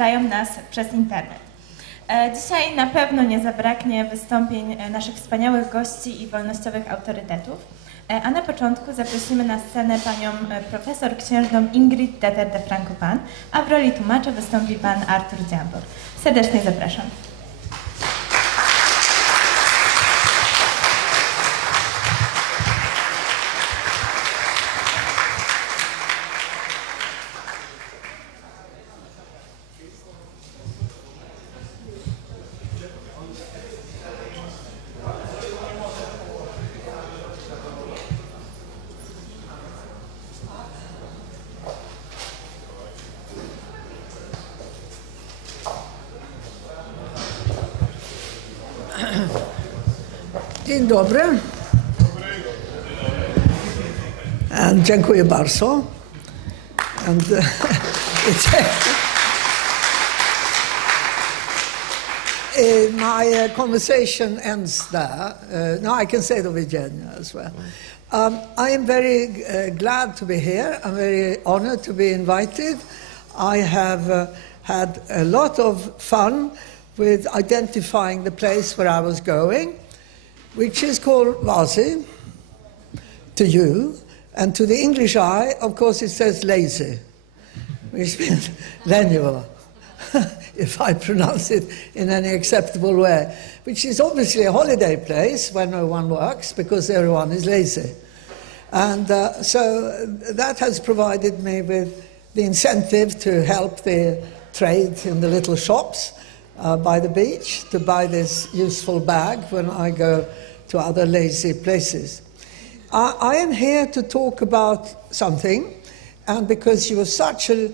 oglądają nas przez internet. Dzisiaj na pewno nie zabraknie wystąpień naszych wspaniałych gości i wolnościowych autorytetów, a na początku zaprosimy na scenę panią profesor księżną Ingrid Detter de Frankopan, a w roli tłumacza wystąpi pan Artur Dziambor. Serdecznie zapraszam. Dzień dobry. And dziękuję bardzo. And my conversation ends there. Now I can say it again as well. I am very glad to be here. I'm very honored to be invited. I have had a lot of fun with identifying the place where I was going, which is called Vazi to you, and to the English eye, of course, it says lazy, which means lenuor, if I pronounce it in any acceptable way, which is obviously a holiday place where no one works because everyone is lazy. And so that has provided me with the incentive to help the trade in the little shops by the beach, to buy this useful bag when I go to other lazy places. I am here to talk about something, and because you are such a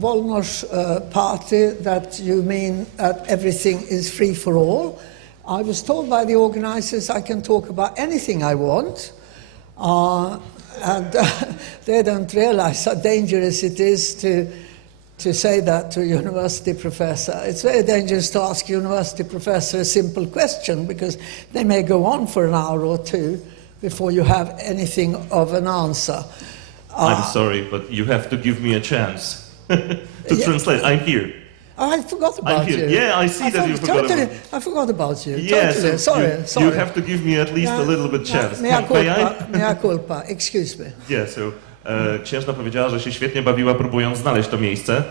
Wolność party that you mean that everything is free for all, I was told by the organizers I can talk about anything I want, and they don't realize how dangerous it is to say that to a university professor. It's very dangerous to ask a university professor a simple question because they may go on for an hour or two before you have anything of an answer. I'm sorry, but you have to give me a chance to translate. I'm here. Oh, I forgot about I'm here. you. Yeah, I see that you forgot totally, about me. I forgot about you. Yes, totally. Sorry. You have to give me at least a little bit chance. Mea culpa. Excuse me. Yeah, so księżna powiedziała, że się świetnie bawiła, próbując znaleźć to miejsce,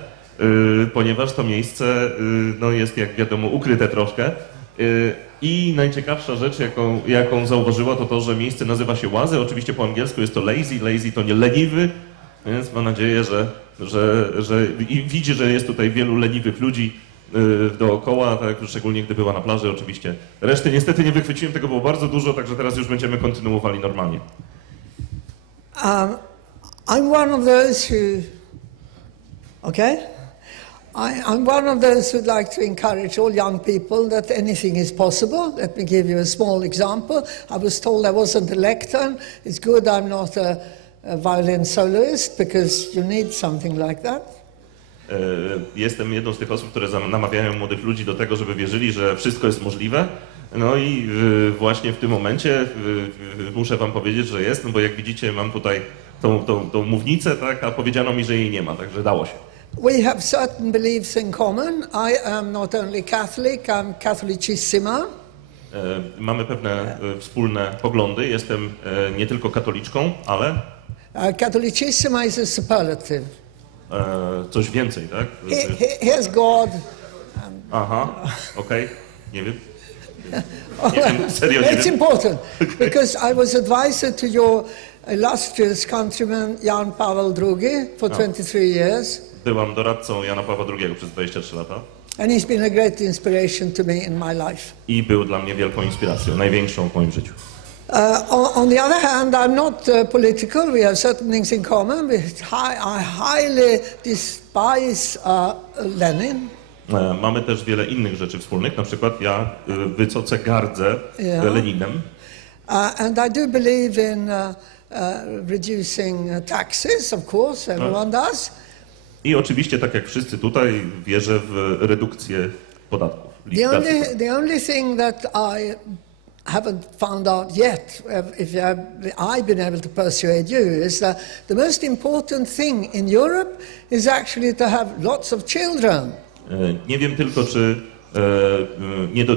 ponieważ to miejsce no, jest, jak wiadomo, ukryte troszkę. I najciekawsza rzecz, jaką zauważyła, to to, że miejsce nazywa się Łazy. Oczywiście po angielsku jest to lazy. Lazy to nie leniwy, więc mam nadzieję, że widzi, że jest tutaj wielu leniwych ludzi dookoła, tak, szczególnie gdy była na plaży oczywiście. Reszty niestety nie wychwyciłem, tego było bardzo dużo, także teraz już będziemy kontynuowali normalnie. I'm one of those who, I'm one of those who'd like to encourage all young people that anything is possible. Let me give you a small example. I was told I wasn't a lectern. It's good I'm not a violin soloist because you need something like that. Jestem jedną z tych osób, które namawiają młodych ludzi do tego, żeby wierzyli, że wszystko jest możliwe. No i właśnie w tym momencie muszę wam powiedzieć, że jest, no bo jak widzicie mam tutaj tą mównicę, tak, a powiedziano mi, że jej nie ma, także dało się. We have certain beliefs in common. I am not only Catholic, I'm Catholicissima. Mamy pewne wspólne poglądy. Jestem nie tylko katoliczką, ale... Catholicissima is a superlative. Coś więcej, tak? Here's God. Aha, okej, nie wiem. Nie wiem, serio nie wiem. It's important, because I was advisor to your illustrious countryman Jan Paweł II for 23 years. Byłam doradcą Jana Pawła II przez 23 lata. And he's been a great inspiration to me in my life. I był dla mnie wielką inspiracją, największą w moim życiu. On the other hand, I'm not political. We have certain things in common. I highly despise Lenin. Mamy też wiele innych rzeczy wspólnych. Na przykład ja wysoce gardzę Leninem. And I do believe in reducing taxes, of course, everyone does. I oczywiście, tak jak wszyscy tutaj, wierzę w redukcję podatków. The only thing that haven't found out yet, if I've been able to persuade you, is that the most important thing in Europe is actually to have lots of children. Nie wiem tylko, czy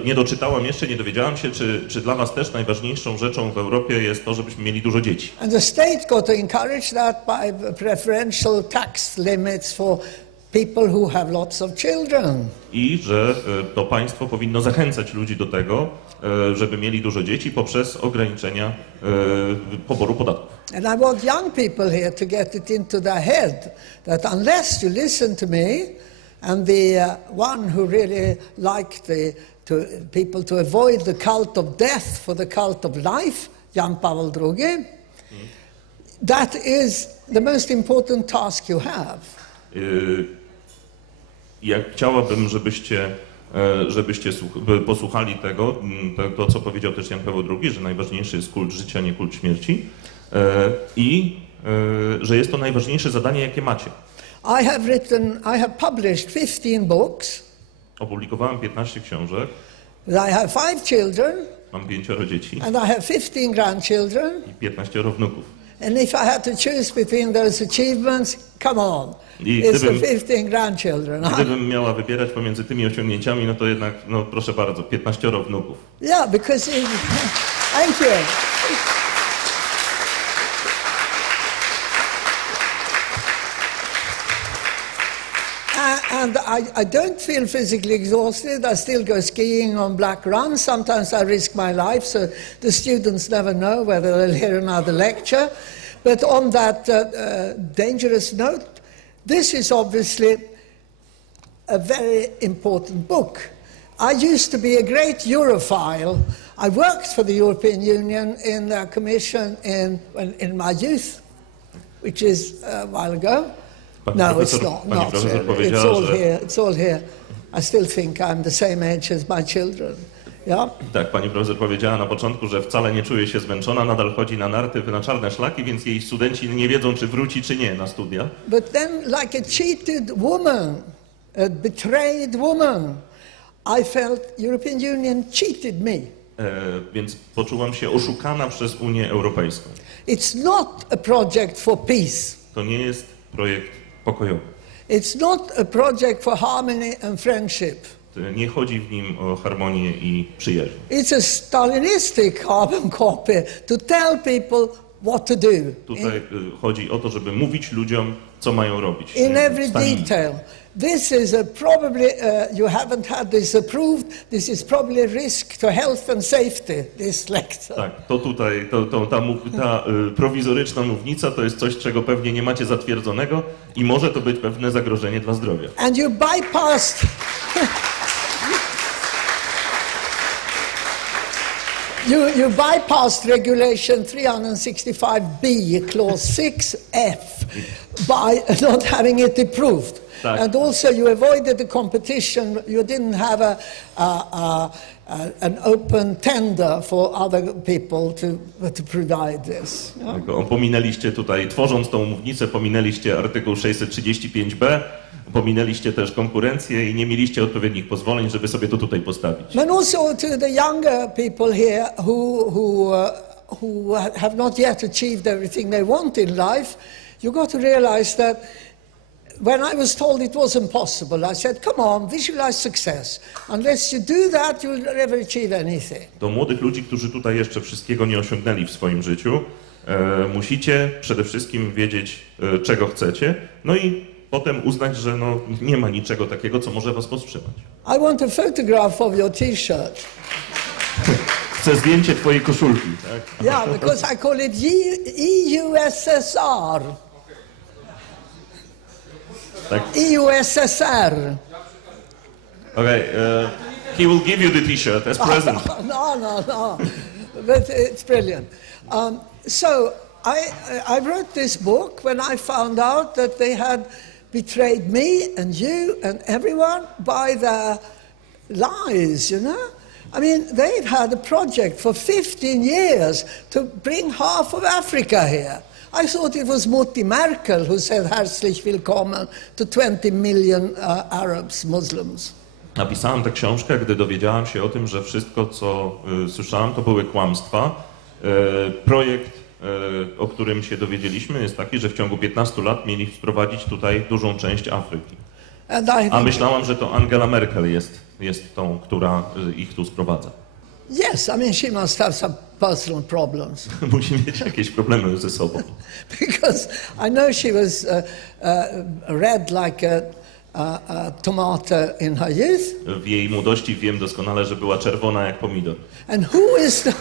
nie doczytałam jeszcze, nie dowiedziałam się, czy dla was też najważniejszą rzeczą w Europie jest to, żebyśmy mieli dużo dzieci. And the state got to encourage that by preferential tax limits for people who have lots of children. I że to państwo powinno zachęcać ludzi do tego, żeby mieli dużo dzieci poprzez ograniczenia poboru podatków. And I want young people here to get it into their head that unless you listen to me, and the one who really liked people to avoid the cult of death for the cult of life, Jan Paweł II, that is the most important task you have. Ja chciałabym, żebyście posłuchali tego, co powiedział też Jan Paweł II, że najważniejszy jest kult życia, nie kult śmierci i że jest to najważniejsze zadanie, jakie macie. I have published 15 books. Opublikowałem 15 książek. I have 5 children. Mam 5 dzieci. And I have 15 grandchildren. I 15 wnuków. And if I had to choose between those achievements, come on, it's the 15 grandchildren. Gdybym miała wybierać pomiędzy tymi osiągnięciami, no to jednak, no proszę bardzo, 15 wnuków. Yeah, because thank you. And I don't feel physically exhausted. I still go skiing on black runs. Sometimes I risk my life, so the students never know whether they'll hear another lecture. But on that dangerous note, this is obviously a very important book. I used to be a great Europhile. I worked for the European Union in the Commission in my youth, which is a while ago. No, it's not. It's all here. It's all here. I still think I'm the same age as my children. Yeah? Tak, pani profesor powiedziała na początku, że wcale nie czuje się zmęczona, nadal chodzi na narty, na czarne szlaki, więc jej studenci nie wiedzą, czy wróci, czy nie na studia. But then, like a cheated woman, a betrayed woman, I felt European Union cheated me. Więc poczułam się oszukana przez Unię Europejską. It's not a project for peace. To nie jest projekt pokojowy. It's not a project for harmony and friendship. Nie chodzi w nim o harmonię i przyjaźń. It's a Stalinistic carbon copy to tell people what to do. Tutaj chodzi o to, żeby mówić ludziom, co mają robić. In every detail. This is probably, you haven't had this approved, this is probably a risk to health and safety, this lecture. Tak, to tutaj, ta prowizoryczna mównica to jest coś, czego pewnie nie macie zatwierdzonego i może to być pewne zagrożenie dla zdrowia. And you bypassed... You bypassed regulation 365B, clause 6F, by not having it approved. Tak. And also you avoided the competition. You didn't have an open tender for other people to provide this. No? Pominęliście tutaj, tworząc tą mównicę, pominęliście artykuł 635b, pominęliście też konkurencję i nie mieliście odpowiednich pozwoleń, żeby sobie to tutaj postawić. And also to the younger people here who have not yet achieved everything they want in life, you got to realize that when I was told it wasn't possible, I said, come on, visualize success. Unless you do that, you'll never achieve anything. Do młodych ludzi, którzy tutaj jeszcze wszystkiego nie osiągnęli w swoim życiu, musicie przede wszystkim wiedzieć, czego chcecie, no i potem uznać, że no, nie ma niczego takiego, co może was powstrzymać. I want a photograph of your t-shirt. Chcę zdjęcie twojej koszulki, tak? Yeah, because I call it EUSSR. Tak. EUSSR. Okay, he will give you the t-shirt as present. No. But it's brilliant. So I wrote this book when I found out that they had betrayed me and you and everyone by their lies, you know? I mean, they've had a project for 15 years to bring half of Africa here. I thought it was Mutti Merkel who said herzlich willkommen to 20 million Arabs, Muslims. Napisałem tę książkę, gdy dowiedziałem się o tym, że wszystko, co słyszałem, to były kłamstwa. Projekt, o którym się dowiedzieliśmy, jest taki, że w ciągu 15 lat mieli wprowadzić tutaj dużą część Afryki. A myślałam, że to Angela Merkel jest tą, która ich tu sprowadza. Yes, I mean she must have some personal problems. Musi mieć jakieś problemy ze sobą. Because I know she was red like a tomato in her youth. W jej młodości wiem doskonale, że była czerwona jak pomidor. And who is the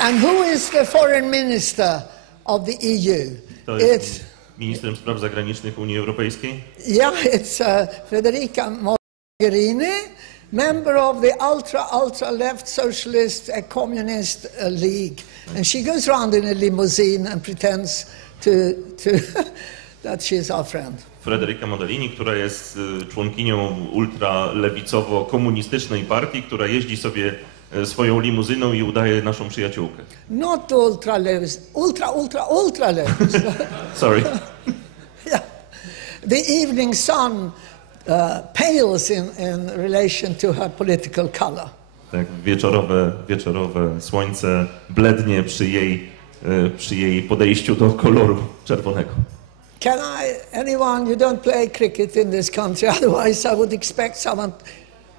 And who is the foreign minister of the EU? To jest ministrem spraw zagranicznych Unii Europejskiej? Yeah, it's Federica Mogherini, member of the ultra left socialist communist league, and she goes around in a limousine and pretends to that she's our friend. Federica Mogherini, która jest członkinią ultralewicowo-komunistycznej partii, która jeździ sobie swoją limuzyną i udaje naszą przyjaciółkę. Not ultra left, ultra left. Sorry. Yeah. The evening sun pales in relation to her political color. Tak, wieczorowe słońce blednie przy jej podejściu do koloru czerwonego. Anyone, you don't play cricket in this country, otherwise I would expect someone,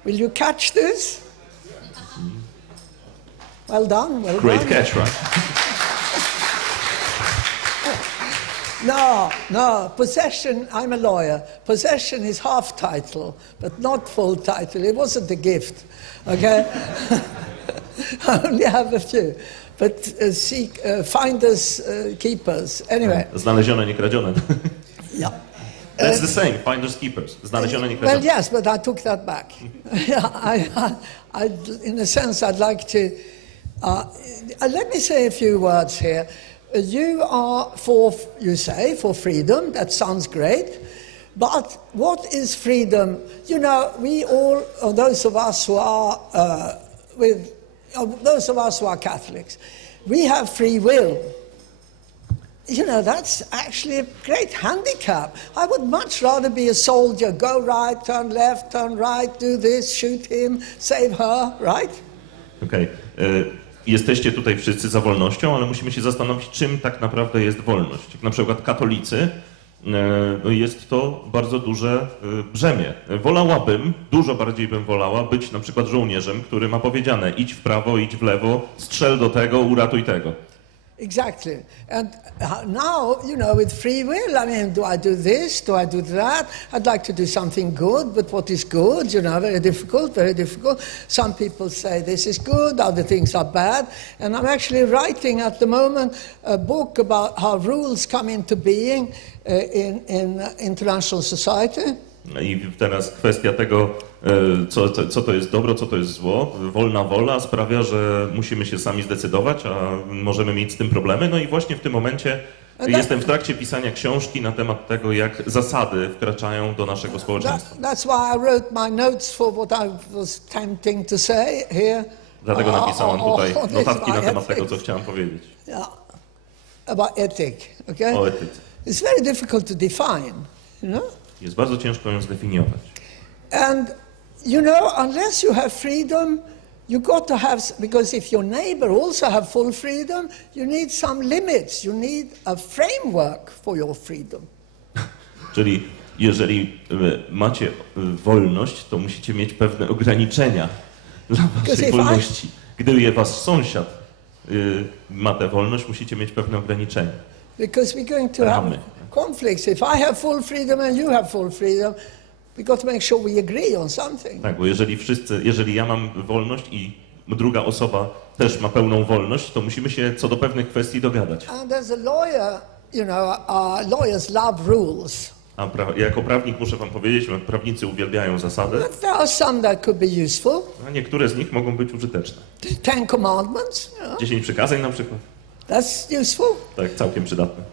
will you catch this? Well done, well Great done. catch, right? No, possession, I'm a lawyer. Possession is half title, but not full title. It wasn't a gift, okay? I only have a few. But finders, keepers. Anyway. Znalezione, nie kradzione. Yeah. That's the same, finders, keepers. Znalezione, nie kradzione. Well, yes, but I took that back. I, in a sense, I'd like to... let me say a few words here. You are you say, for freedom. That sounds great. But what is freedom? You know, we all, or those of us who are those of us who are Catholics, we have free will. You know, that's actually a great handicap. I would much rather be a soldier, go right, turn left, turn right, do this, shoot him, save her, right? Okej. Jesteście tutaj wszyscy za wolnością, ale musimy się zastanowić, czym tak naprawdę jest wolność. Jak na przykład katolicy, jest to bardzo duże brzemię. Wolałabym, dużo bardziej bym wolała być na przykład żołnierzem, który ma powiedziane idź w prawo, idź w lewo, strzel do tego, uratuj tego. Exactly. And now, you know, with free will, I mean, do I do this? Do I do that? I'd like to do something good, but what is good? You know, very difficult, very difficult. Some people say this is good, other things are bad. And I'm actually writing at the moment a book about how rules come into being in international society. I teraz kwestia tego, co to jest dobro, co to jest zło. Wolna wola sprawia, że musimy się sami zdecydować, a możemy mieć z tym problemy. No i właśnie w tym momencie jestem w trakcie pisania książki na temat tego, jak zasady wkraczają do naszego społeczeństwa. That's why I wrote my notes for what I was tempting to say here. Dlatego napisałam tutaj notatki na temat tego, co chciałam powiedzieć. Yeah. About ethic, okay? O etyce. It's very difficult to define, you know? Jest bardzo ciężko ją zdefiniować. And, you know, unless you have freedom, you got to have, because if your neighbor also have full freedom, you need some limits. You need a framework for your freedom. Czyli jeżeli macie wolność, to musicie mieć pewne ograniczenia dla waszej wolności. Gdy wasz sąsiad ma tę wolność, musicie mieć pewne ograniczenia. Because we're going to have conflicts. If I have full freedom and you have full freedom, we got to make sure we agree on something. Tak, bo jeżeli ja mam wolność i druga osoba też ma pełną wolność, to musimy się co do pewnych kwestii dogadać. And as a lawyer, you know, lawyers love rules. A jako prawnik muszę wam powiedzieć, że prawnicy uwielbiają zasady. But there are some that could be useful. A niektóre z nich mogą być użyteczne. The 10 Commandments. You know. 10 przykazań na przykład. That's useful. Tak, całkiem przydatne.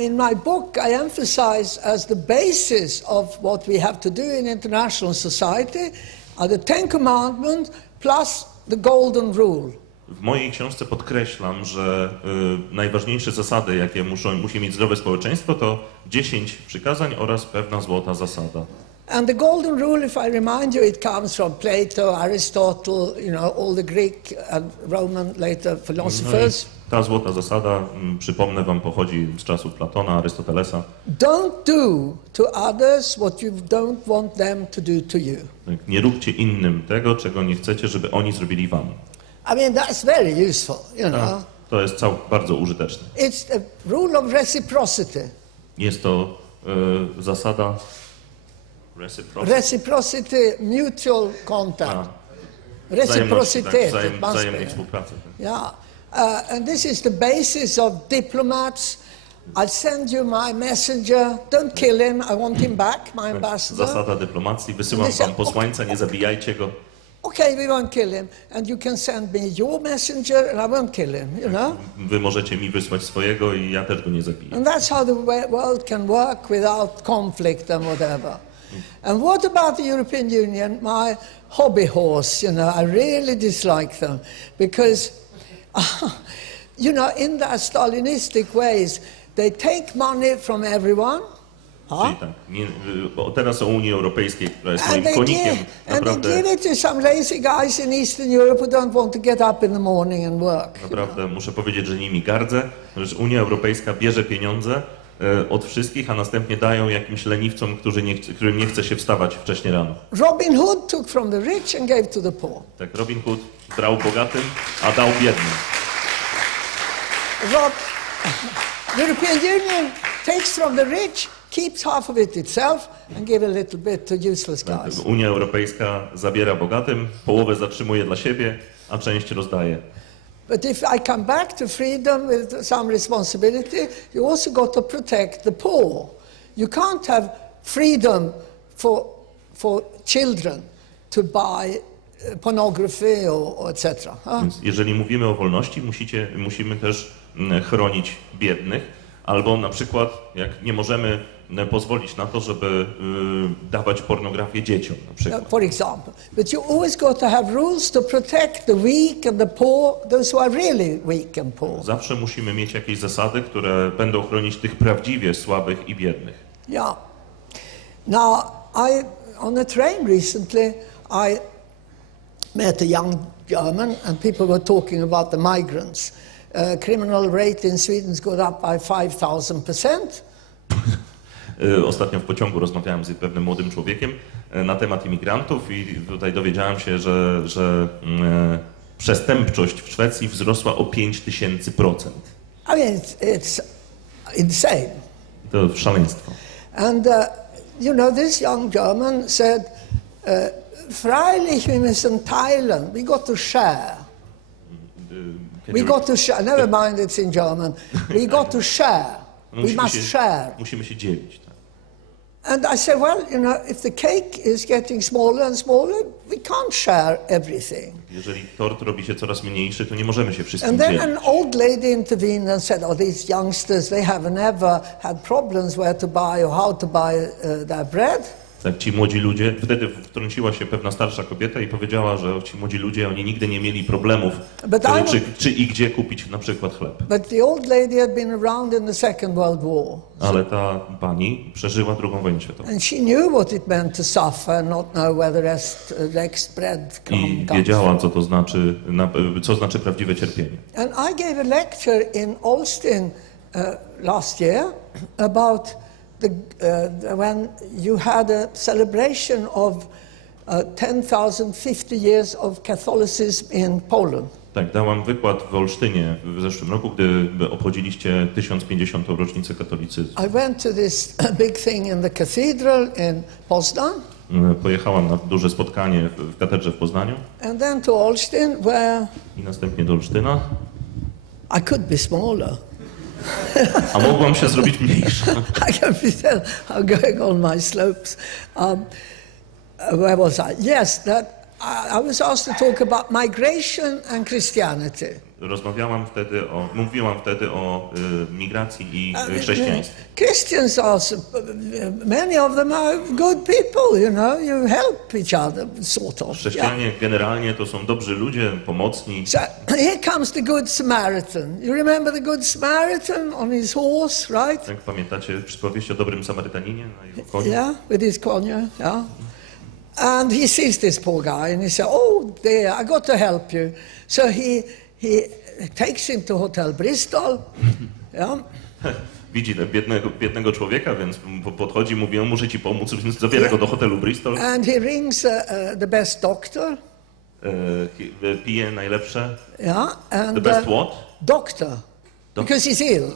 In my book, I emphasize as the basis of what we have to do in international society are the 10 Commandments plus the Golden Rule. W mojej książce podkreślam, że najważniejsze zasady, jakie musi mieć zdrowe społeczeństwo, to 10 przykazań oraz pewna złota zasada. And the golden rule, if I remind you, it comes from Plato, Aristotle, all the Greek and Roman later philosophers. Ta złota zasada, przypomnę wam, pochodzi z czasów Platona, Arystotelesa. Don't do to others what you don't want them to do to you. Nie róbcie innym tego, czego nie chcecie, żeby oni zrobili wam. I mean, that's very useful, To jest bardzo użyteczne. It's the rule of reciprocity. Jest to zasada reciprocity, mutual contact. Reciprocity. Wzajemnej współpracy. Yeah. And this is the basis of diplomats. I'll send you my messenger. Don't kill him. I want him back, my ambassador. Zasada dyplomacji. Wysyłam wam posłańca, nie zabijajcie go. Okay, we won't kill him, and you can send me your messenger, and I won't kill him, Wy możecie mi wysłać swojego i ja też go nie zabiję. And that's how the world can work without conflict and whatever. And what about the European Union? My hobby horse, I really dislike them because, in their Stalinistic ways, they take money from everyone. Czyli tak, bo teraz o Unii Europejskiej, która jest moim konikiem, naprawdę... And they give it to some lazy guys in Eastern Europe who don't want to get up in the morning and work. Naprawdę muszę powiedzieć, że nimi gardzę, że Unia Europejska bierze pieniądze od wszystkich, a następnie dają jakimś leniwcom, którym nie chce się wstawać wcześnie rano. Robin Hood took from the rich and gave to the poor. Tak, Robin Hood brał bogatym, a dał biednym. European Union takes from the rich, keeps half of it itself and give a little bit to useless guys. Unia Europejska zabiera bogatym, połowę zatrzymuje dla siebie, a część rozdaje. But if I come back to freedom with some responsibility, you also got to protect the poor. You can't have freedom for children to buy pornography or etc. Więc jeżeli mówimy o wolności, musimy też chronić biednych, albo na przykład jak nie możemy pozwolić na to, żeby dawać pornografię dzieciom, na przykład. For example, but you always got to have rules to protect the weak and the poor, those who are really weak and poor. Zawsze musimy mieć jakieś zasady, które będą chronić tych prawdziwie słabych i biednych. Yeah. Now, on a train recently, I met a young German and people were talking about the migrants. Criminal rate in Sweden's gone up by 5,000%. Ostatnio w pociągu rozmawiałem z pewnym młodym człowiekiem na temat imigrantów i tutaj dowiedziałem się, że przestępczość w Szwecji wzrosła o 5000%. I mean, it's insane. To szaleństwo. And, this young German said, freilich, we must in Thailand, we got to share. We got to share, never mind it's in German, we got to share. We must share. Musimy się dzielić. Tak. And I said, well, if the cake is getting smaller and smaller, we can't share everything. Jeżeli tort robi się coraz mniejszy, to nie możemy się wszystkim dzielić. And dzielić. then an old lady intervened and said, these youngsters, they have never had problems where to buy or how to buy their bread. Tak, ci młodzi ludzie, wtedy wtrąciła się pewna starsza kobieta i powiedziała, że ci młodzi ludzie, oni nigdy nie mieli problemów, czy i gdzie kupić na przykład chleb. But the old lady had been around in the Second World War. Ale ta pani przeżyła II wojnę światową. And she knew what it meant to suffer and not know where the next bread comes. I wiedziała, co znaczy prawdziwe cierpienie. And I gave a lecture in Austin last year about when you had a celebration of 10,050 years of Catholicism in Poland. Tak, dałam wykład w Olsztynie w zeszłym roku, gdy obchodziliście 1050. rocznicę katolicyzmu. I went to this big thing in the cathedral in Poznan. Pojechałam na duże spotkanie w katedrze w Poznaniu. And then to Olsztyn, where i następnie do Olsztyna. I could be smaller. A mogłam się zrobić mniejsza. I can pretend I'm going on my slopes. Where was I? Yes, I was asked to talk about migration and Christianity. mówiłam wtedy o migracji i chrześcijaństwie. Christians are, many of them are good people, you know, you help each other, sort of. Chrześcijanie generalnie to są dobrzy ludzie, pomocni. So here comes the Good Samaritan. You remember the Good Samaritan on his horse, right? Tak, pamiętacie przypowieść o dobrym Samarytaninie na jego koniu? Yeah, with his konia, yeah. And he sees this poor guy and he says, oh dear, I got to help you. So he takes him to Hotel Bristol. Yeah. Widzi biednego człowieka, więc podchodzi, mówi, muszę ci pomóc, więc zabiera go do hotelu Bristol. And he rings the best doctor. Pije najlepsze. Yeah, and the best what? Doctor. Because he's ill.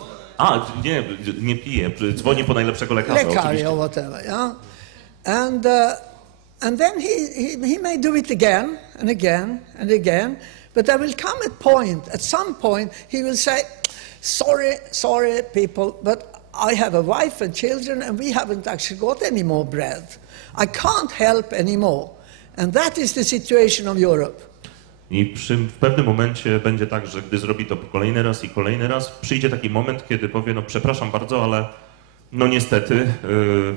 Nie pije, dzwoni po najlepszego lekarza. Lekary or whatever, yeah. And then he may do it again and again and again, but there will come at some point, he will say, sorry people, but I have a wife and children and we haven't actually got any more bread. I can't help anymore. And that is the situation of Europe. I w pewnym momencie będzie tak, że gdy zrobi to kolejny raz i kolejny raz, przyjdzie taki moment, kiedy powie, no przepraszam bardzo, ale no niestety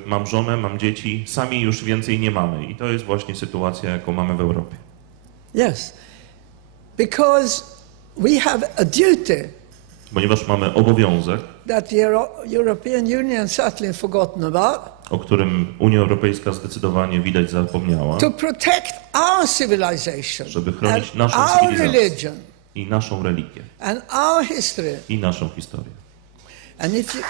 mam żonę, mam dzieci, sami już więcej nie mamy. I to jest właśnie sytuacja, jaką mamy w Europie. Yes, because we have a duty. Ponieważ mamy obowiązek, that the European Union certainly forgotten about, o którym Unia Europejska zdecydowanie widać zapomniała, to protect our civilization, żeby chronić naszą cywilizację i naszą religię, and our history, i naszą historię. And if you...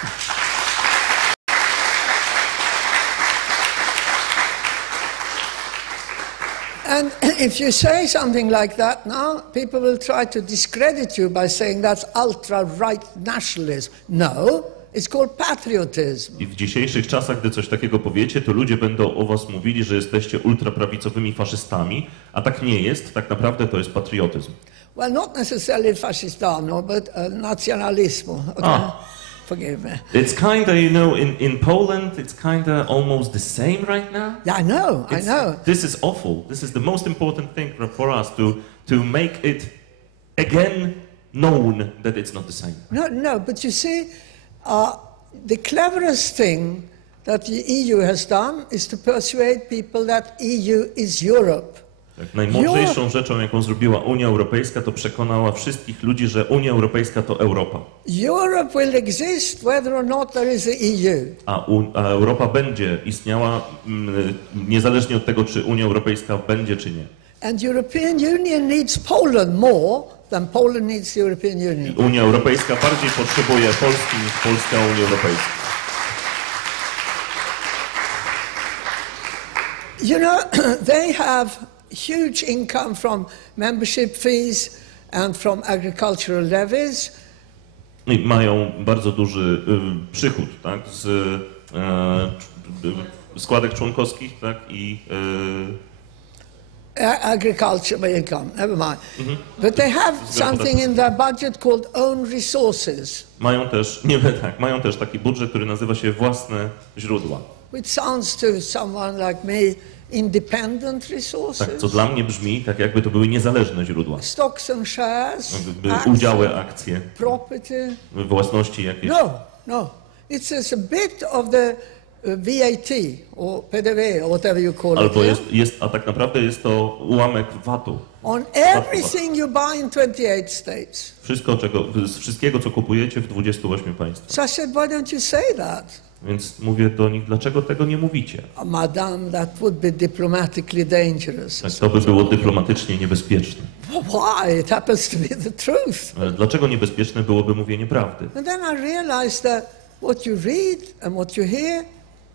And if you say something like that now, people will try to discredit you by saying that's ultra-right nationalism. No, it's called patriotism. I w dzisiejszych czasach, gdy coś takiego powiecie, to ludzie będą o was mówili, że jesteście ultraprawicowymi faszystami, a tak nie jest, tak naprawdę to jest patriotyzm. Well, not necessarily fascistano, but nationalismo. Okay? Forgive me. It's kind of, you know, in Poland, it's kind of almost the same right now. Yeah, I know. This is awful. This is the most important thing for us to make it again known that it's not the same. No, but you see, the cleverest thing that the EU has done is to persuade people that EU is Europe. Tak, najmądrzejszą rzeczą, jaką zrobiła Unia Europejska, to przekonała wszystkich ludzi, że Unia Europejska to Europa. Europe will exist whether or not there is an EU. A Europa będzie istniała niezależnie od tego, czy Unia Europejska będzie, czy nie. And European Union needs Poland more than Poland needs the European Union. I Unia Europejska bardziej potrzebuje Polski niż Polska Unii Europejskiej. You know, they have huge income from membership fees and from agricultural levies. I mają bardzo duży przychód, tak, z składek członkowskich, tak, i agriculture income, never mind. But they have something in their budget called own resources. Mają też taki budżet, który nazywa się własne źródła. Which sounds to someone like me independent resources. Tak, co dla mnie brzmi, tak jakby to były niezależne źródła. Stocks and shares, udziały, akcje, property. Własności jakieś. No. It's a bit of the VAT or PDV or whatever you call it. A tak naprawdę jest to ułamek VAT-u. On everything you buy in 28 states. Wszystkiego, co kupujecie w 28 państwach. So I said, why don't you say that? Więc mówię do nich, dlaczego tego nie mówicie? Madame, that would be diplomatically dangerous. Tak, to by było dyplomatycznie niebezpieczne. Why? It happens to be the truth. Ale dlaczego niebezpieczne byłoby mówienie prawdy? And then I realized that what you read and what you hear,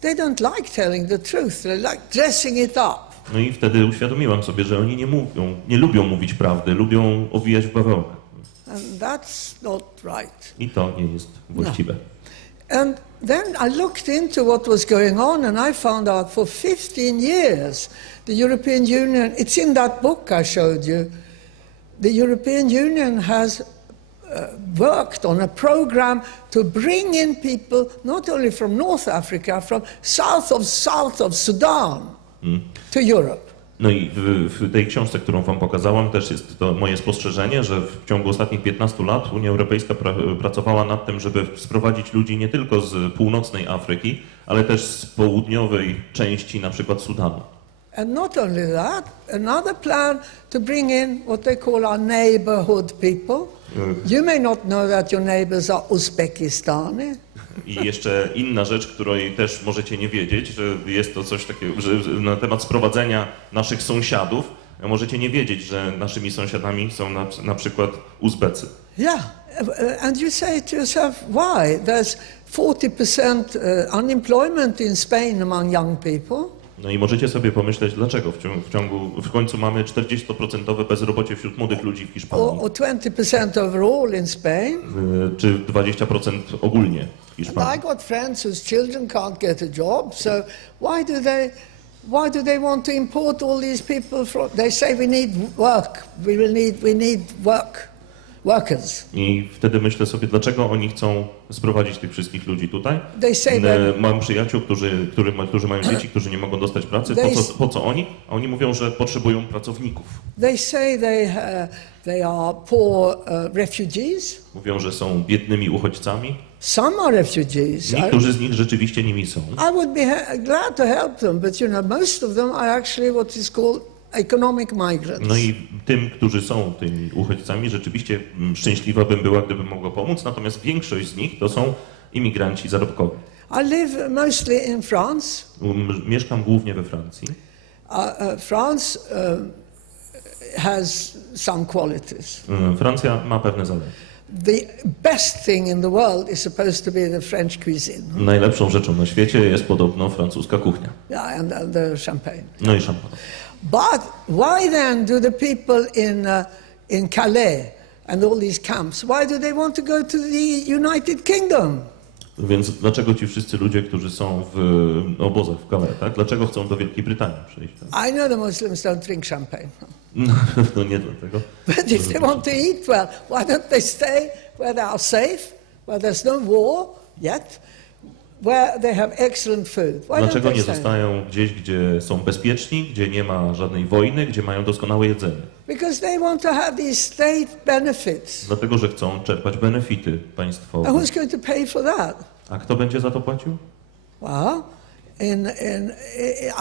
they don't like telling the truth. They like dressing it up. No i wtedy uświadomiłam sobie, że oni nie lubią mówić prawdy, lubią owijać w bawełnę. And that's not right. I to nie jest właściwe. And then I looked into what was going on and I found out for 15 years the European Union, it's in that book I showed you, the European Union has worked on a program to bring in people not only from North Africa, from south of Sudan to Europe. No i w tej książce, którą wam pokazałam, też jest to moje spostrzeżenie, że w ciągu ostatnich 15 lat Unia Europejska pracowała nad tym, żeby sprowadzić ludzi nie tylko z północnej Afryki, ale też z południowej części, na przykład Sudanu. And not only that, another plan to bring in what they call our neighborhood people. You may not know that your neighbors are Uzbekistani. I jeszcze inna rzecz, której też możecie nie wiedzieć, że jest to coś takiego, że na temat sprowadzenia naszych sąsiadów, możecie nie wiedzieć, że naszymi sąsiadami są na przykład Uzbecy. Yeah, and you say to yourself, why? There's 40% unemployment in Spain among young people. No i możecie sobie pomyśleć, dlaczego w końcu mamy 40% bezrobocie wśród młodych ludzi w Hiszpanii. Or 20% overall in Spain. Czy 20% ogólnie w Hiszpanii. And I got friends whose children can't get a job, so why do they want to import all these people from? They say we need work. We need workers. I wtedy myślę sobie, dlaczego oni chcą sprowadzić tych wszystkich ludzi tutaj. Mam przyjaciół, którzy mają dzieci, którzy nie mogą dostać pracy. Po co oni? A oni mówią, że potrzebują pracowników. They say they are poor refugees. Mówią, że są biednymi uchodźcami. Some are refugees. Niektórzy z nich rzeczywiście nimi są. I would be glad to help them, but you know, most of them are actually what is called economic migrants. No i tym, którzy są tymi uchodźcami, rzeczywiście szczęśliwa bym była, gdybym mogła pomóc, natomiast większość z nich to są imigranci zarobkowi. I live mostly in France. Mieszkam głównie we Francji. France has some qualities. Francja ma pewne zalety. The best thing in the world is supposed to be the French cuisine. Najlepszą rzeczą na świecie jest podobno francuska kuchnia. Yeah, and the champagne. No i szampan. But why then do the people in Calais and all these camps, why do they want to go to the United Kingdom? Więc dlaczego ci wszyscy ludzie, którzy są w obozach w Calais, tak? Dlaczego chcą do Wielkiej Brytanii przyjść? Tak? I know the Muslims don't drink champagne. No nie dlatego. But if they want to eat well, why don't they stay where they are safe, where there's no war yet, where they have excellent food? Dlaczego nie zostają gdzieś, gdzie są bezpieczni, gdzie nie ma żadnej wojny, gdzie mają doskonałe jedzenie? Because they want to have these state benefits. Dlatego, że chcą czerpać benefity państwowe. And who's going to pay for that? A kto będzie za to płacił? Well,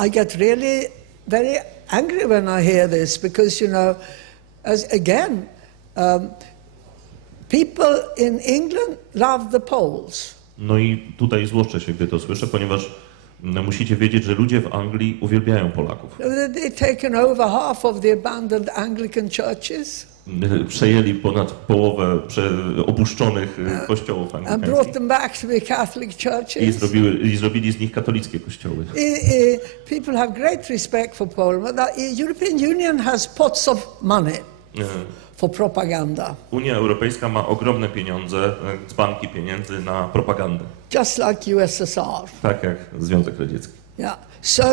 I get really very angry when I hear this because, you know, people in England love the Poles. No i tutaj złoszczę się, gdy to słyszę, ponieważ musicie wiedzieć, że ludzie w Anglii uwielbiają Polaków. They've taken over half of the abandoned Anglican churches. Przejęli ponad połowę opuszczonych kościołów and brought them back to the Catholic churches. I zrobili z nich katolickie kościoły. People have great respect for Poland, but the European Union has pots of money for propaganda. Unia Europejska ma ogromne pieniądze, dzbanki pieniędzy na propagandę. Just like USSR. Tak jak Związek Radziecki. Yeah. So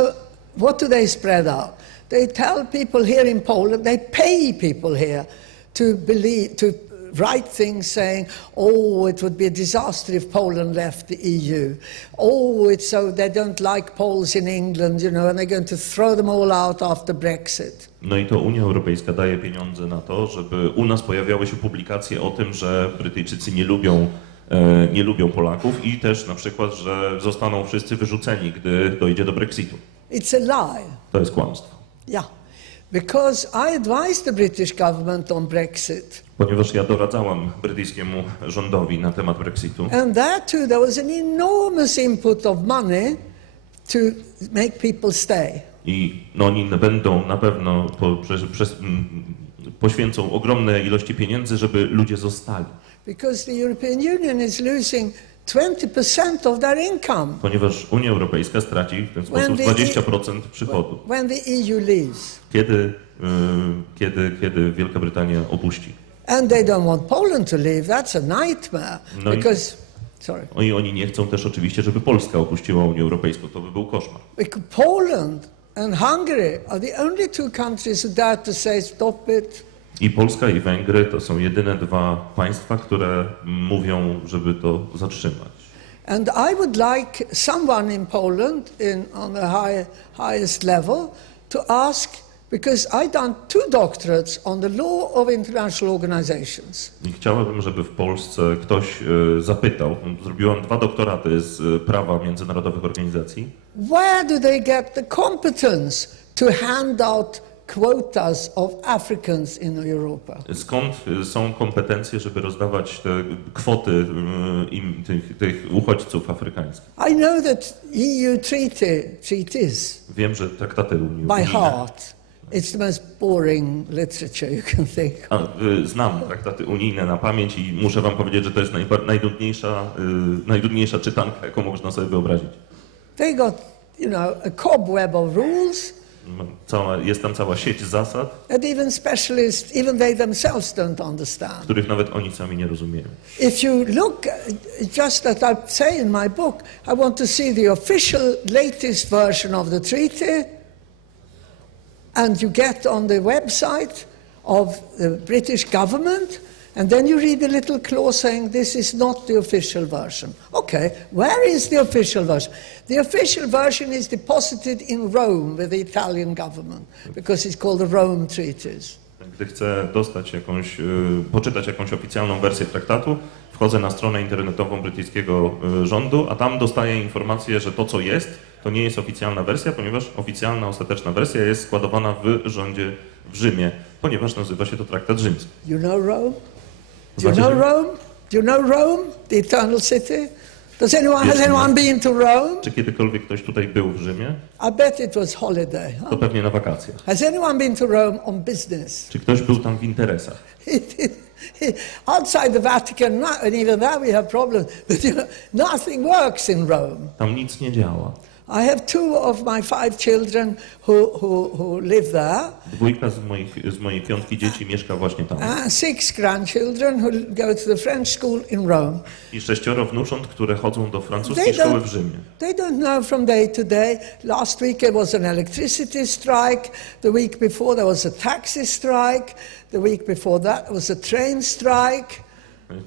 what do they spread out? They tell people here in Poland, they pay people here to write things saying, oh, it would be a disaster if Poland left the EU. Oh, it's so they don't like Poles in England, you know, and they're going to throw them all out after Brexit. No i to Unia Europejska daje pieniądze na to, żeby u nas pojawiały się publikacje o tym, że Brytyjczycy nie lubią Polaków i też na przykład, że zostaną wszyscy wyrzuceni, gdy dojdzie do Brexitu. It's a lie. To jest kłamstwo. Yeah, because I advised the British government on Brexit. Ponieważ ja doradzałam brytyjskiemu rządowi na temat Brexitu. And there too there was an enormous input of money to make people stay. I no, oni będą na pewno poświęcą ogromne ilości pieniędzy, żeby ludzie zostali. Because the European Union is losing 20% of their income. Ponieważ Unia Europejska straci w ten sposób 20% przychodu. When the EU leaves. Kiedy Wielka Brytania opuści. And they don't want Poland to leave. That's a nightmare. No because i oni nie chcą też oczywiście, żeby Polska opuściła Unię Europejską. To by był koszmar. Poland and Hungary are the only two countries who dare to say stop it. I Polska i Węgry to są jedyne dwa państwa, które mówią, żeby to zatrzymać. And I would like someone in Poland on the highest level to ask because I done 2 doctorates on the law of international organizations. I chciałabym, żeby w Polsce ktoś zapytał, zrobiłam 2 doktoraty z prawa międzynarodowych organizacji. Where do they get the competence to hand out quotas of Africans in Europa? Skąd są kompetencje, żeby rozdawać te kwoty tych uchodźców afrykańskich? I know that EU treaties Wiem, że traktaty Unii by unijne. heart. It's the most boring literature you can think. Znam traktaty unijne na pamięć i muszę wam powiedzieć, że to jest najnudniejsza czytanka, jaką można sobie wyobrazić. They got, you know, a cobweb of rules. Jest tam cała sieć zasad, That even specialists, even they themselves don't understand. których nawet oni sami nie rozumieją. If you look, just as I say in my book, I want to see the official latest version of the treaty, and you get on the website of the British government, and then you read a little clause saying this is not the official version. Okay, where is the official version? The official version is deposited in Rome with the Italian government, because it's called the Rome Treaties. Gdy chcę poczytać jakąś oficjalną wersję traktatu, wchodzę na stronę internetową brytyjskiego rządu, a tam dostaję informację, że to, co jest, to nie jest oficjalna wersja, ponieważ oficjalna, ostateczna wersja jest składowana w rządzie w Rzymie, ponieważ nazywa się to traktat rzymski. You know Rome? Do you know Rome? Do you know Rome, the eternal city? Has anyone been to Rome? Czy kiedykolwiek ktoś tutaj był w Rzymie? I bet it was holiday. Huh? To pewnie na wakacjach. Has anyone been to Rome on business? Czy ktoś był tam w interesach? Outside the Vatican, and even there we have problems, but you know, nothing works in Rome. Tam nic nie działa. I have 2 of my 5 children who live there. 2 z mojej 5 dzieci mieszka właśnie tam. And 6 grandchildren who go to the French school in Rome. I 6 wnucząt, które chodzą do francuskiej szkoły w Rzymie. They don't know from day to day. Last week there was an electricity strike. The week before there was a taxi strike. The week before that there was a train strike.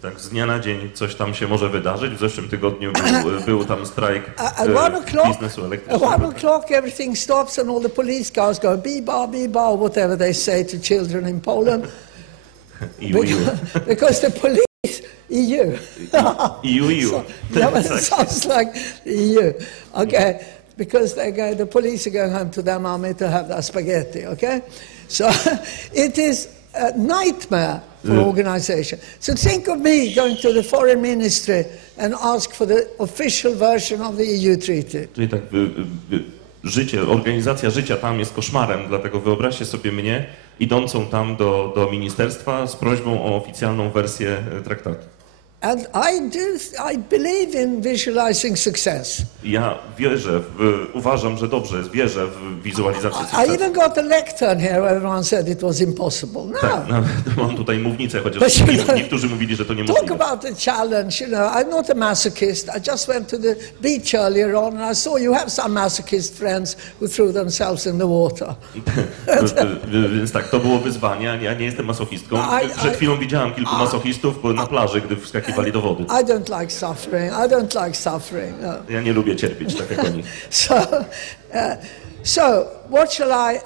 Tak, z dnia na dzień coś tam się może wydarzyć. W zeszłym tygodniu był tam strajk biznesu elektrycznego. At 1 o'clock everything stops and all the police cars go bee-bar, whatever they say to children in Poland. Because the police, EU. EU. That sounds like EU. Okay, because the police are going home to their mommy to have their spaghetti, okay? So it is a nightmare for organization. So think of me going to the foreign ministry and ask for the official version of the EU treaty. Czyli tak, organizacja życia tam jest koszmarem, dlatego wyobraźcie sobie mnie idącą tam do ministerstwa z prośbą o oficjalną wersję traktatu. And I believe in visualizing success. Ja uważam, że dobrze jest, wierzę w wizualizację sukcesu. I even got a lectern here where everyone said it was impossible. No. Tak, mam tutaj mównicę, chociaż niektórzy mówili, że to niemożliwe. Talk about the challenge, you know, I'm not a masochist. I just went to the beach earlier on and I saw you have some masochist friends who threw themselves in the water. Więc tak, to było wyzwanie, ja nie jestem masochistką. Przed chwilą widziałam kilku masochistów na plaży, gdy wskakiwali do wody. I don't like suffering. No. Ja nie lubię cierpieć, tak jak oni. So what shall I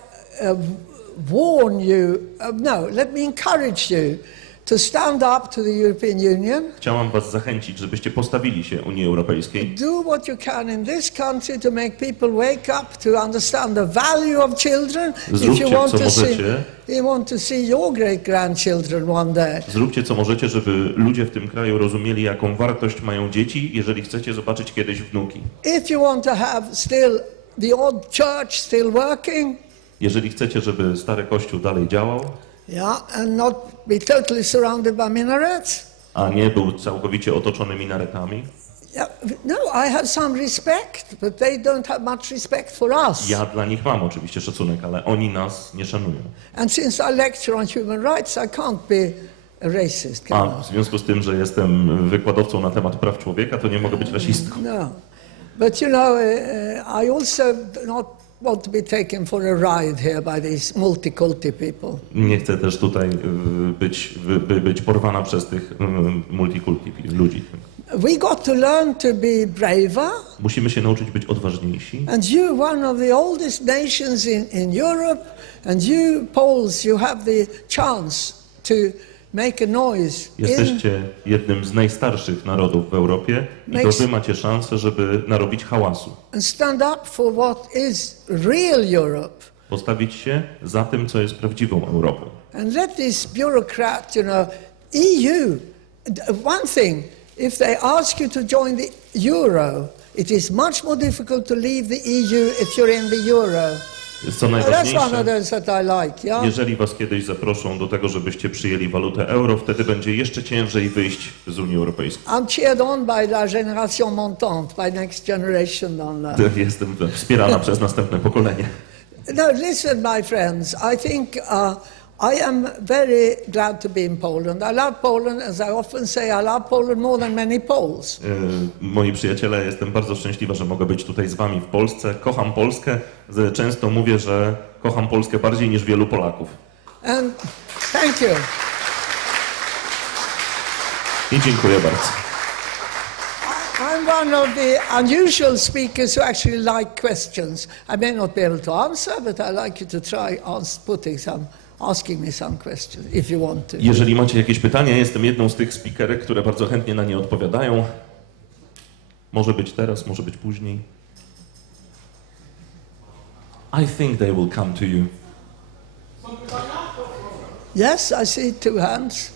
warn you? No, let me encourage you to stand up to the European Union. Chciałam was zachęcić, żebyście postawili się Unii Europejskiej. Do what you can in this country to make people wake up to understand the value of children. Zróbcie, If you want to see your great-grandchildren one day. Zróbcie, co możecie, żeby ludzie w tym kraju rozumieli, jaką wartość mają dzieci, jeżeli chcecie zobaczyć kiedyś wnuki. If you want to have still the old church still working. Jeżeli chcecie, żeby stary kościół dalej działał. Yeah, and not be totally surrounded by minarets. A nie był całkowicie otoczony minaretami. Yeah, no, I have some respect, but they don't have much respect for us. Ja dla nich mam oczywiście szacunek, ale oni nas nie szanują. And since I lecture on human rights, I can't be a racist. A w związku z tym, że jestem wykładowcą na temat praw człowieka, to nie mogę być rasistką. No, but you know, I also not want to be taken for a ride here by these multiculti people. Nie chcę też tutaj być porwana przez tych multikulti ludzi. We got to learn to be braver. Musimy się nauczyć być odważniejsi. And you, one of the oldest nations in Europe, and you Poles, you have the chance to make a noise. Jesteście jednym z najstarszych narodów w Europie i to wy macie szansę, żeby narobić hałasu. And stand up for what is real Europe. Postawić się za tym, co jest prawdziwą Europą. And let this bureaucrat, EU, one thing, if they ask you to join the euro, it is much more difficult to leave the EU if you're in the euro. Co najważniejsze, That's one of those that I like, yeah? jeżeli was kiedyś zaproszą do tego, żebyście przyjęli walutę euro, wtedy będzie jeszcze ciężej wyjść z Unii Europejskiej. I'm cheered on by la génération montante, by next generation on that. Jestem wspierana przez następne pokolenie. No, listen, my friends, I think I am very glad to be in Poland. I love Poland, as I often say, I love Poland more than many Poles. Moi przyjaciele, jestem bardzo szczęśliwa, że mogę być tutaj z wami w Polsce. Kocham Polskę. Często mówię, że kocham Polskę bardziej niż wielu Polaków. And thank you. I dziękuję bardzo. I'm one of the unusual speakers who actually like questions. I may not be able to answer, but I like you to try asking me some questions, if you want to. Jeżeli macie jakieś pytania, jestem jedną z tych speakerek, które bardzo chętnie na nie odpowiadają. Może być teraz, może być później. I think they will come to you. Yes, I see two hands.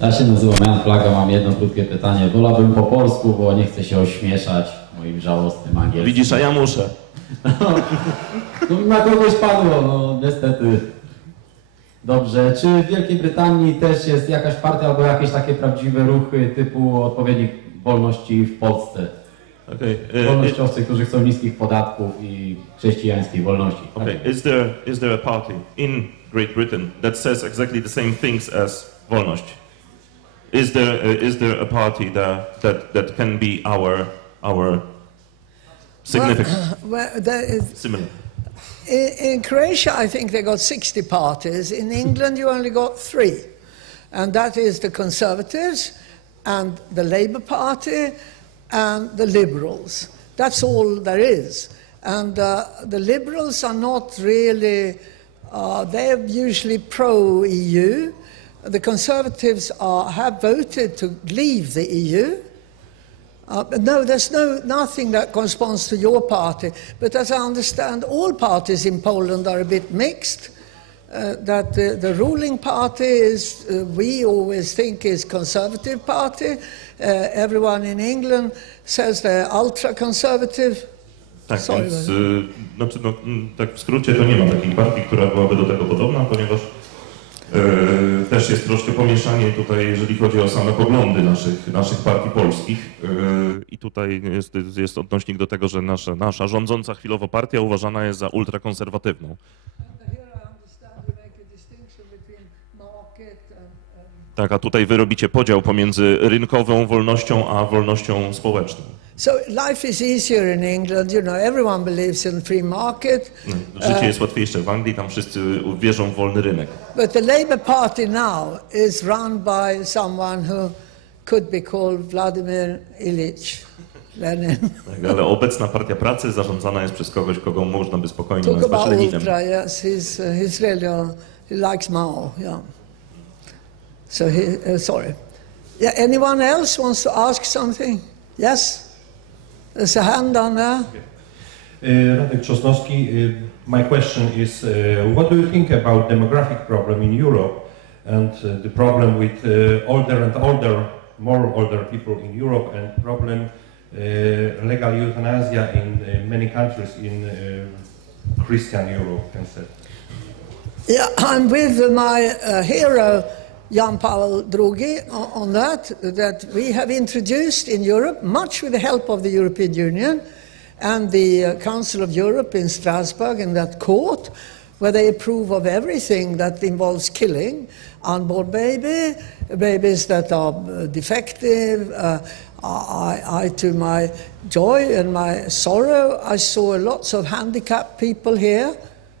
Ja się nazywam Jan Plaga, mam jedno krótkie pytanie. Wolałbym po polsku, bo nie chcę się ośmieszać moim żałosnym angielskim. Widzisz, a ja muszę. No, na kogoś padło, no niestety. Dobrze, czy w Wielkiej Brytanii też jest jakaś partia albo jakieś takie prawdziwe ruchy typu odpowiednik wolności w Polsce? Wolnościowcy, którzy chcą niskich podatków i chrześcijańskiej wolności. Okay. Is there a party in Great Britain that says exactly the same things as wolność? Is there a party that can be our significant? Similar. In Croatia, I think they got 60 parties. In England, you only got 3. And that is the Conservatives and the Labour Party and the Liberals. That's all there is. And the Liberals are not really, they're usually pro-EU. The Conservatives have voted to leave the EU. No, there's nothing that corresponds to your party. But as I understand, all parties in Poland are a bit mixed. That the ruling party is, we always think, is Conservative Party. Everyone in England says they're ultra-conservative. Tak, więc, tak w skrócie to nie ma takiej partii, która byłaby do tego podobna, ponieważ też jest troszkę pomieszanie tutaj, jeżeli chodzi o same poglądy naszych partii polskich. I tutaj jest odnośnik do tego, że nasza rządząca chwilowo partia uważana jest za ultrakonserwatywną. Tak, a tutaj wy robicie podział pomiędzy rynkową wolnością a wolnością społeczną. So life is easier in England, everyone believes in free market. Życie jest łatwiejsze w Anglii, tam wszyscy wierzą w wolny rynek. But the Labour Party now is run by someone who could be called Vladimir Ilyich Lenin. Tak, ale obecna Partia Pracy zarządzana jest przez kogoś, kogo można by spokojnie Talk nazwać about Leninem. ultra, yes, he's really, he likes Mao, yeah. So sorry. Yeah, anyone else wants to ask something? Yes? There's a hand on there. Radek Czosnowski, my question is, what do you think about demographic problem in Europe and the problem with older and older, more older people in Europe and problem legal euthanasia in many countries in Christian Europe, can say? Yeah, I'm with my hero, Jan Paul II, on that we have introduced in Europe, much with the help of the European Union and the Council of Europe in Strasbourg, in that court, where they approve of everything that involves killing, unborn babies that are defective. I, to my joy and my sorrow, I saw lots of handicapped people here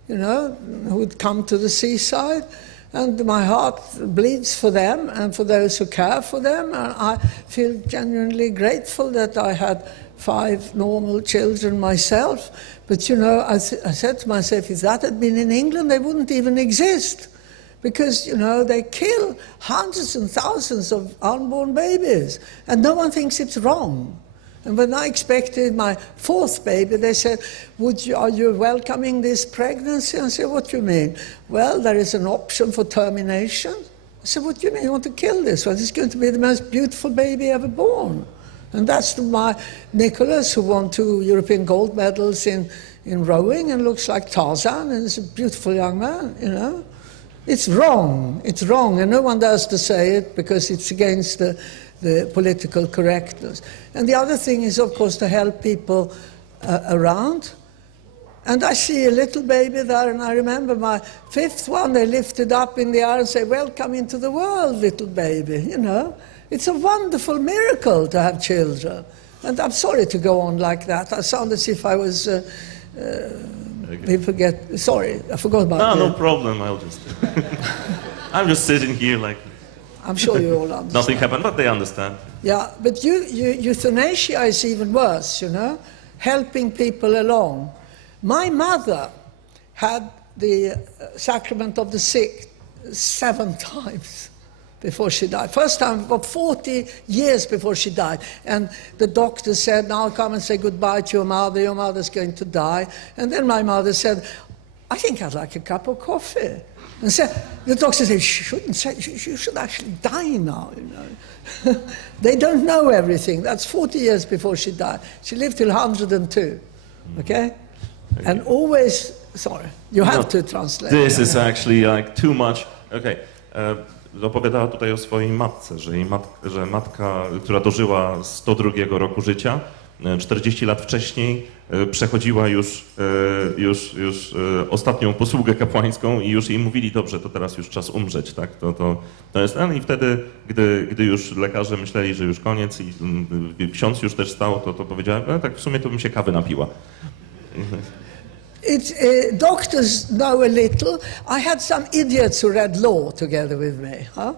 you know, who would come to the seaside. And my heart bleeds for them and for those who care for them. And I feel genuinely grateful that I had 5 normal children myself. But, you know, I said to myself, if that had been in England, they wouldn't even exist. Because, you know, they kill hundreds and thousands of unborn babies. And no one thinks it's wrong. And when I expected my 4th baby, they said, are you welcoming this pregnancy? I said, what do you mean? Well, there is an option for termination. I said, what do you mean? You want to kill this one? It's going to be the most beautiful baby ever born. And that's my Nicholas, who won 2 European gold medals in rowing and looks like Tarzan, and is a beautiful young man, you know. It's wrong, and no one dares to say it because it's against the political correctness. And the other thing is, of course, to help people around. And I see a little baby there, and I remember my 5th one, they lifted up in the air and say, welcome into the world, little baby, you know. It's a wonderful miracle to have children. And I'm sorry to go on like that. I sound as if I was, sorry, I forgot about that. No problem, I'm just sitting here like... I'm sure you all understand. Nothing happened, but they understand. Yeah, but euthanasia is even worse, you know, helping people along. My mother had the sacrament of the sick 7 times before she died. First time about 40 years before she died. And the doctor said, now come and say goodbye to your mother's going to die. And then my mother said, I think I'd like a cup of coffee. And so the doctor said, you should actually die now, you know. They don't know everything. That's 40 years before she died. She lived till 102, okay? And always, sorry, you have to translate. This is actually like too much. Okay. Opowiadała tutaj o swojej matce, że matka, która dożyła 102 roku życia, 40 lat wcześniej przechodziła już ostatnią posługę kapłańską i już jej mówili, dobrze, to teraz już czas umrzeć, tak? To jest ten. I wtedy, gdy już lekarze myśleli, że już koniec i ksiądz już też stał, to powiedziałem, no tak w sumie to bym się kawy napiła. Doctors know a little. I had some idiots who read law together with me. Huh?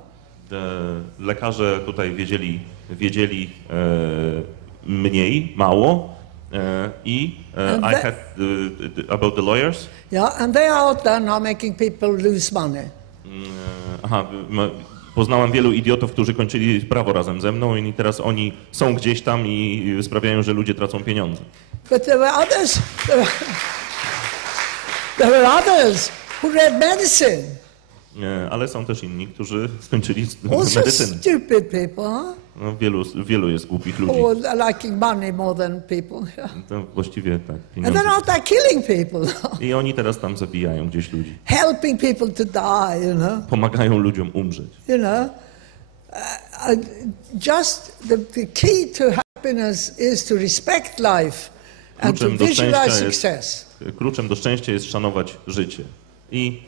Lekarze tutaj wiedzieli mniej, mało i I had about the lawyers. Yeah, and they are out there now making people lose money. Poznałem wielu idiotów, którzy kończyli prawo razem ze mną i teraz oni są gdzieś tam i sprawiają, że ludzie tracą pieniądze. But there were others who read medicine. Ale są też inni, którzy skończyli Also medycynę. stupid people, huh? No, wielu jest głupich ludzi. Or liking money more than people. To właściwie tak. And Pieniądze. they're out there killing people. I oni teraz tam zabijają gdzieś ludzi. Helping people to die, you know. Pomagają ludziom umrzeć. You know, just the key to happiness is to respect life and to visualize success. Kluczem do szczęścia jest szanować życie i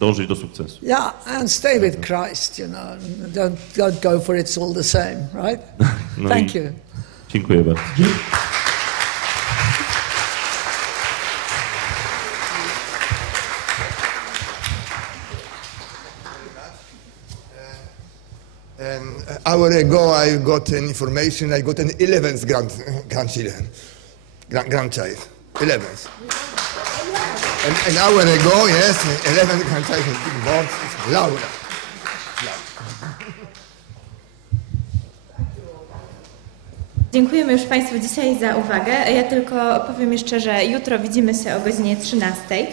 dążyć do sukcesu. Yeah, and stay with Christ, you know. Don't go for it's all the same, right? No Thank you. Dziękuję bardzo. An hour ago I got an information, I got an 11th grandchild. 11th. An hour ago, yes, 11th grandchild has been born, Laura. Dziękujemy już Państwu dzisiaj za uwagę. Ja tylko powiem jeszcze, że jutro widzimy się o godzinie 13.